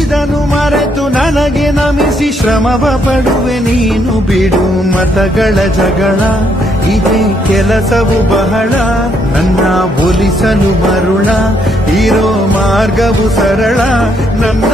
ಇದನ್ನು ಮರೆತು ನನಗೆ ನಮಿಸಿ ಶ್ರಮವ ಪಡುವೆ ನೀನು ಬಿಡು ಮತಗಳ ಜಗಳ ಇದೇ ಕೆಲಸವು ಬಹಳ ನನ್ನ ಒಲಿಸಲು ಮರುಳ ಇರೋ ಮಾರ್ಗವು ಸರಳ ನಮ್ಮ